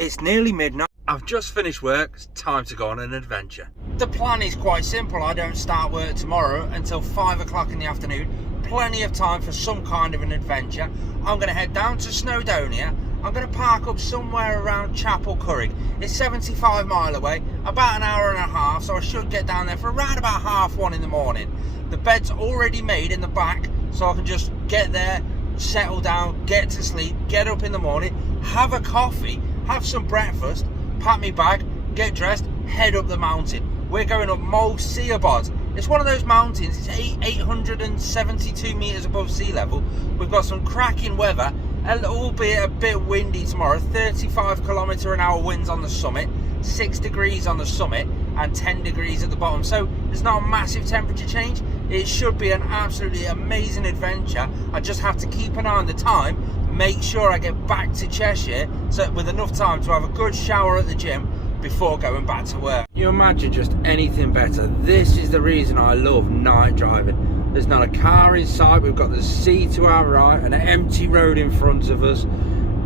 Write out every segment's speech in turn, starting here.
It's nearly midnight. I've just finished work. It's time to go on an adventure. The plan is quite simple. I don't start work tomorrow until 5 o'clock in the afternoon. Plenty of time for some kind of an adventure. I'm going to head down to Snowdonia. I'm going to park up somewhere around Chapel Currig. It's 75 mile away, about an hour and a half, so I should get down there for around about 1:30 in the morning. The bed's already made in the back, so I can just get there, settle down, get to sleep, get up in the morning, have a coffee, have some breakfast, pack my bag, get dressed, head up the mountain. We're going up moel siabod. It's one of those mountains. It's 872 meters above sea level. We've got some cracking weather, albeit a bit windy tomorrow. 35 km/h winds on the summit, 6 degrees on the summit and 10 degrees at the bottom, so there's not a massive temperature change. It should be an absolutely amazing adventure. I just have to keep an eye on the time, make sure I get back to Cheshire so with enough time to have a good shower at the gym before going back to work. You imagine just anything better. This is the reason I love night driving. There's not a car in sight, we've got the sea to our right, an empty road in front of us.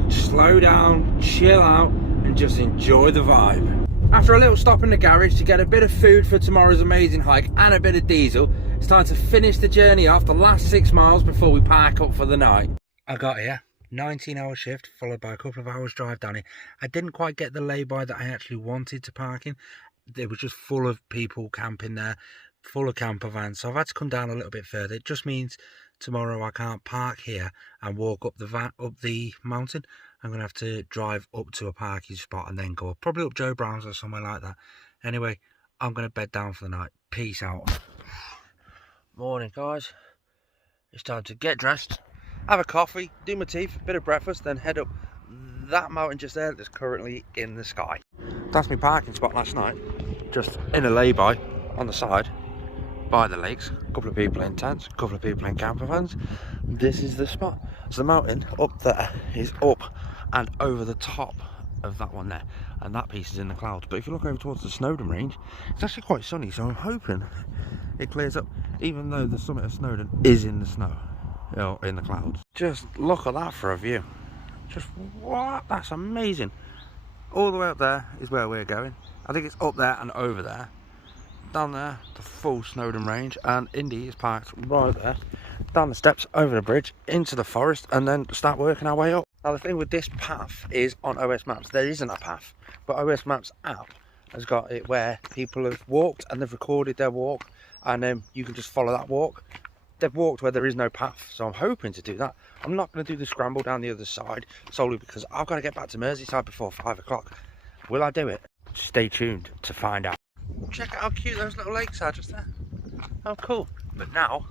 Slow down, chill out and just enjoy the vibe. After a little stop in the garage to get a bit of food for tomorrow's amazing hike and a bit of diesel, it's time to finish the journey off, the last 6 miles before we park up for the night. I got here, 19-hour shift followed by a couple of hours drive down here. I didn't quite get the lay-by that I actually wanted to park in. It was just full of people camping there, full of camper vans, so I've had to come down a little bit further. It just means tomorrow I can't park here and walk up the mountain. I'm gonna have to drive up to a parking spot and then go up, probably up Joe Brown's or somewhere like that. Anyway, I'm gonna bed down for the night. Peace out. Morning guys, it's time to get dressed, have a coffee, do my teeth, a bit of breakfast, then head up that mountain just there that's currently in the sky. That's my parking spot last night, just in a lay-by on the side by the lakes. A couple of people in tents, a couple of people in camper vans. This is the spot. So the mountain up there is up and over the top of that one there, and that piece is in the clouds. But if you look over towards the Snowdon range, it's actually quite sunny, so I'm hoping it clears up, even though the summit of Snowdon is in the snow, you know, in the clouds. Just look at that for a view. Just what? That's amazing. All the way up there is where we're going. I think it's up there and over there. Down there, the full Snowdon range, and Indy is parked right there. Down the steps, over the bridge, into the forest, and then start working our way up. Now the thing with this path is, on OS Maps there isn't a path, but OS Maps app has got it where people have walked and they've recorded their walk, and you can just follow that walk. They've walked where there is no path, so I'm hoping to do that. I'm not going to do the scramble down the other side solely because I've got to get back to Merseyside before 5 o'clock. Will I do it? Stay tuned to find out. Check out how cute those little lakes are just there. How cool. But now,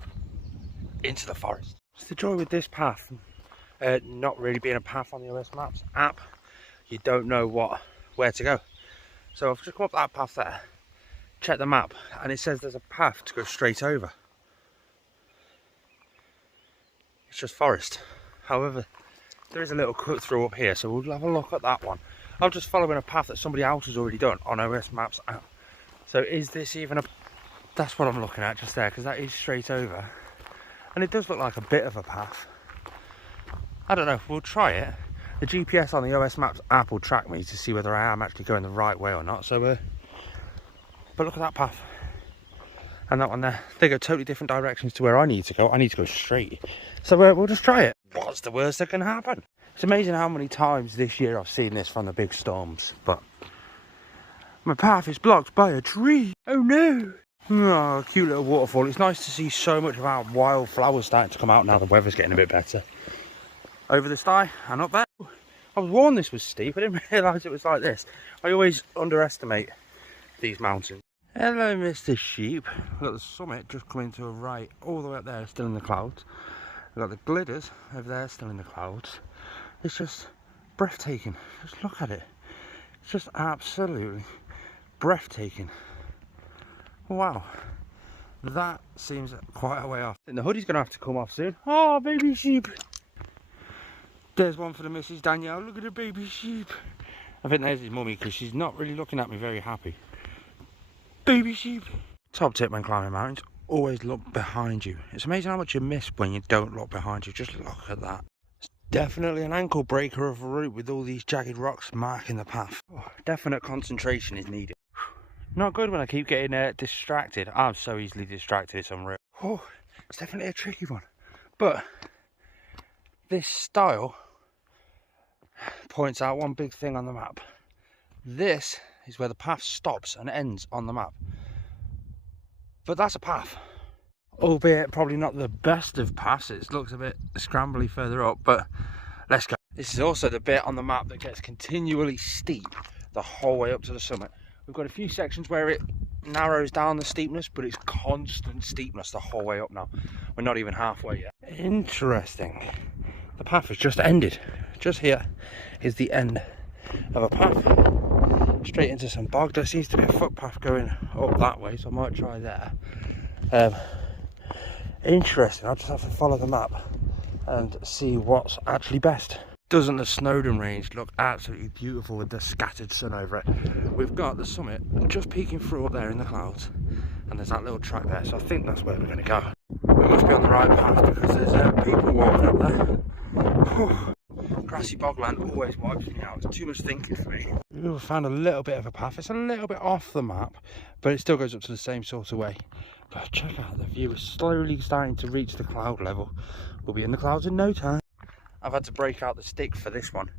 into the forest. It's the joy with this path, not really being a path on the OS Maps app. You don't know where to go. So I've just come up that path there, check the map, and it says there's a path to go straight over. It's just forest. However, there is a little cut through up here, so we'll have a look at that one. I'm just following a path that somebody else has already done on OS Maps app. So is this even a... That's what I'm looking at just there, because that is straight over. And it does look like a bit of a path. I don't know, we'll try it. The GPS on the OS Maps app will track me to see whether I am actually going the right way or not. So, but look at that path. And that one there. They go totally different directions to where I need to go. I need to go straight. So we'll just try it. What's the worst that can happen? It's amazing how many times this year I've seen this from the big storms, but my path is blocked by a tree. Oh no. Oh, cute little waterfall. It's nice to see so much of our wildflowers starting to come out now the weather's getting a bit better. Over the sty and up there. I was warned this was steep. I didn't realise it was like this. I always underestimate these mountains. Hello, Mr. Sheep. We've got the summit just coming to a right, all the way up there, still in the clouds. We've got the glitters over there, still in the clouds. It's just breathtaking. Just look at it. It's just absolutely breathtaking. Wow. That seems quite a way off. And the hoodie's going to have to come off soon. Oh, baby sheep. There's one for the Mrs. Danielle. Look at the baby sheep. I think there's his mummy because she's not really looking at me very happy. Baby sheep. Top tip when climbing mountains, always look behind you. It's amazing how much you miss when you don't look behind you. Just look at that. It's Definitely an ankle breaker of a route with all these jagged rocks marking the path. Oh, definite concentration is needed. Not good when I keep getting distracted. I'm so easily distracted, it's unreal. Oh, it's definitely a tricky one. But this style points out one big thing on the map. This is where the path stops and ends on the map. But that's a path. Albeit probably not the best of paths. It looks a bit scrambly further up, but let's go. This is also the bit on the map that gets continually steep the whole way up to the summit. We've got a few sections where it narrows down the steepness, but it's constant steepness the whole way up now. We're not even halfway yet. Interesting. The path has just ended. Just here is the end of a path. Straight into some bog. There seems to be a footpath going up that way, so I might try there. Interesting. I'll just have to follow the map and see what's actually best. Doesn't the Snowdon range look absolutely beautiful with the scattered sun over it? We've got the summit just peeking through up there in the clouds, and there's that little track there, so I think that's where we're going to go. We must be on the right path because there's people walking up there. Whew. Grassy bogland always wipes me out. It's too much thinking for me. We've found a little bit of a path. It's a little bit off the map, but it still goes up to the same sort of way. But check out the view. It's slowly starting to reach the cloud level. We'll be in the clouds in no time. I've had to break out the stick for this one.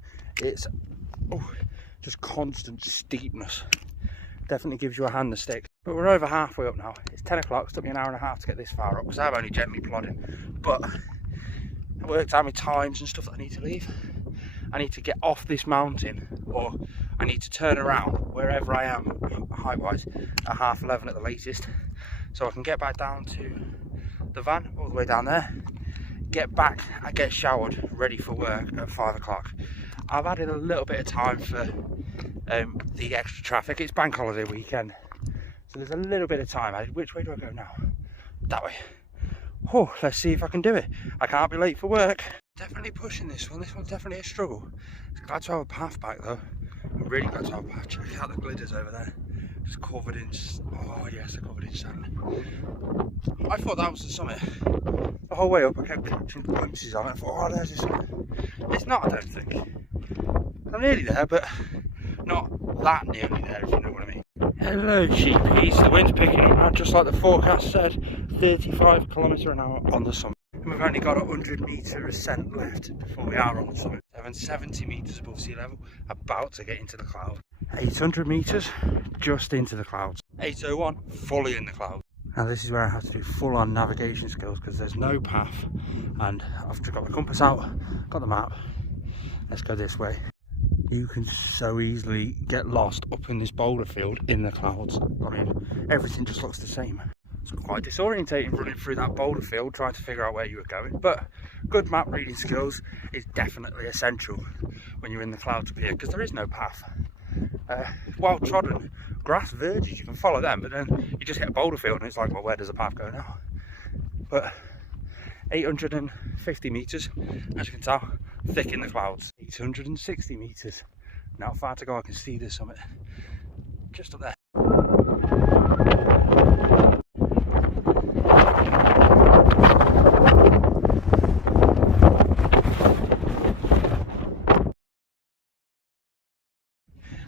It's just constant steepness. Definitely gives you a hand, the stick. But we're over halfway up now. It's 10 o'clock. It took me an hour and a half to get this far up because I'm only gently plodding. But I worked out my times and stuff that I need to leave. I need to get off this mountain, or I need to turn around wherever I am height-wise at 11:30 at the latest, so I can get back down to the van all the way down there, get back, I get showered, ready for work at 5 o'clock. I've added a little bit of time for the extra traffic. It's bank holiday weekend, so there's a little bit of time added. Which way do I go now? That way. Oh, let's see if I can do it. I can't be late for work. Definitely pushing this one. This one's definitely a struggle. It's glad to have a path back though. I'm really glad to have a path. Check out the glitters over there. Just covered in, oh yes, they're covered in sand. I thought that was the summit. The whole way up I kept catching glimpses on it. I thought, oh, there's the summit. It's not, I don't think. I'm nearly there, but not that nearly there, if you know what I mean. Hello sheepies, the wind's picking up now, just like the forecast said, 35 kilometres an hour on the summit. And we've only got 100 metre ascent left before we are on the summit. 70 metres above sea level, about to get into the cloud. 800 metres, just into the clouds. 801, fully in the clouds. Now this is where I have to do full on navigation skills because there's no path, and I've just got the compass out, got the map. Let's go this way. You can so easily get lost up in this boulder field in the clouds. I mean, everything just looks the same. It's quite disorientating running through that boulder field trying to figure out where you were going, but good map reading skills is definitely essential when you're in the clouds up here because there is no path. Well trodden grass verges, you can follow them, but then you just hit a boulder field and it's like, well, where does the path go now? But 850 metres, as you can tell, thick in the clouds. 860 metres, not far to go. I can see the summit just up there.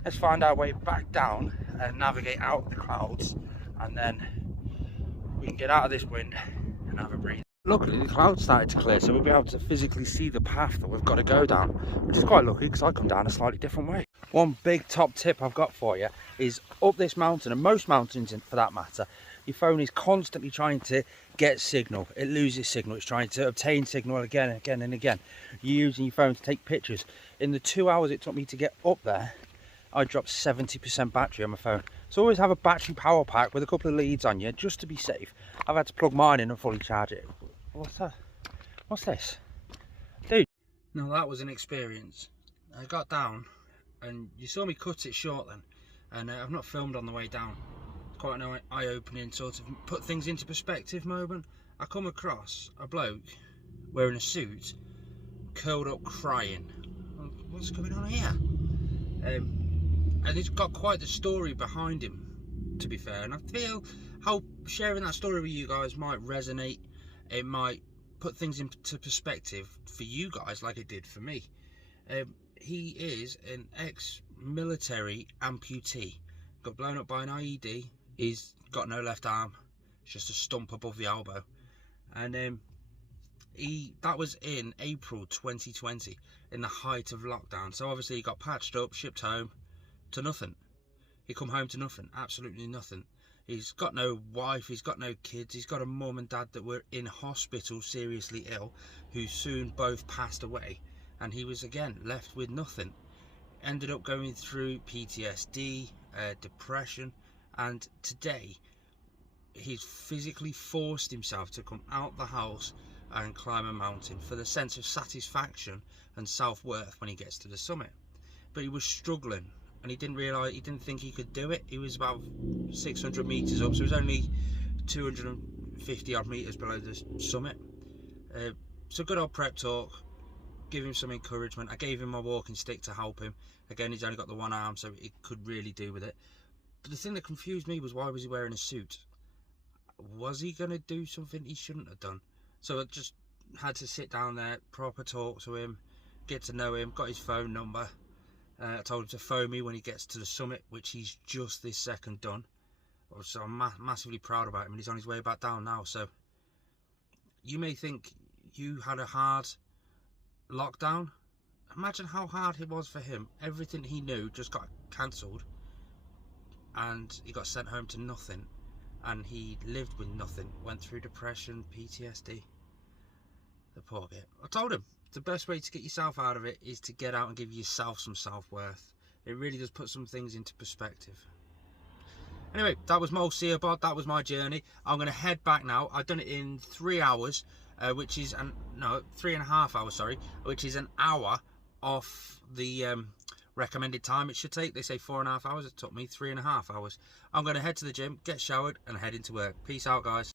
Let's find our way back down and navigate out of the clouds, and then we can get out of this wind and have a breathe. Luckily the clouds started to clear, so we'll be able to physically see the path that we've got to go down, which is quite lucky because I come down a slightly different way. One big top tip I've got for you is up this mountain, and most mountains for that matter, your phone is constantly trying to get signal. It loses signal, it's trying to obtain signal again and again and again. You're using your phone to take pictures. In the 2 hours it took me to get up there, I dropped 70% battery on my phone. So always have a battery power pack with a couple of leads on you just to be safe. I've had to plug mine in and fully charge it. What's that? What's this? Dude. Now that was an experience. I got down and you saw me cut it short then, and I've not filmed on the way down. It's quite an eye-opening sort of put things into perspective moment. I come across a bloke wearing a suit, curled up crying. What's going on here? And it's got quite the story behind him, to be fair, and I feel how sharing that story with you guys might resonate. It might put things into perspective for you guys like it did for me. He is an ex-military amputee. Got blown up by an IED. He's got no left arm. It's just a stump above the elbow. And that was in April 2020, in the height of lockdown. So obviously he got patched up, shipped home to nothing. He come home to nothing, absolutely nothing. He's got no wife, he's got no kids, he's got a mum and dad that were in hospital seriously ill, who soon both passed away, and he was again left with nothing. Ended up going through PTSD, depression, and today he's physically forced himself to come out the house and climb a mountain for the sense of satisfaction and self-worth when he gets to the summit. But he was struggling, and he didn't think he could do it. He was about 600 meters up, so it was only 250 odd meters below the summit. So good old prep talk, give him some encouragement. I gave him my walking stick to help him. Again, he's only got the one arm, so he could really do with it. But the thing that confused me was, why was he wearing a suit? Was he going to do something he shouldn't have done? So I just had to sit down there, proper talk to him, get to know him, got his phone number. I told him to phone me when he gets to the summit, which he's just this second done. So I'm massively proud about him, and he's on his way back down now. So you may think you had a hard lockdown. Imagine how hard it was for him. Everything he knew just got cancelled, and he got sent home to nothing, and he lived with nothing, went through depression, PTSD. The poor git. I told him the best way to get yourself out of it is to get out and give yourself some self-worth. It really does put some things into perspective. Anyway, that was moel siabod. That was my journey. I'm going to head back now. I've done it in 3 hours, which is 3.5 hours, sorry, which is an hour off the recommended time it should take. They say 4.5 hours. It took me 3.5 hours. I'm going to head to the gym, get showered, and head into work. Peace out, guys.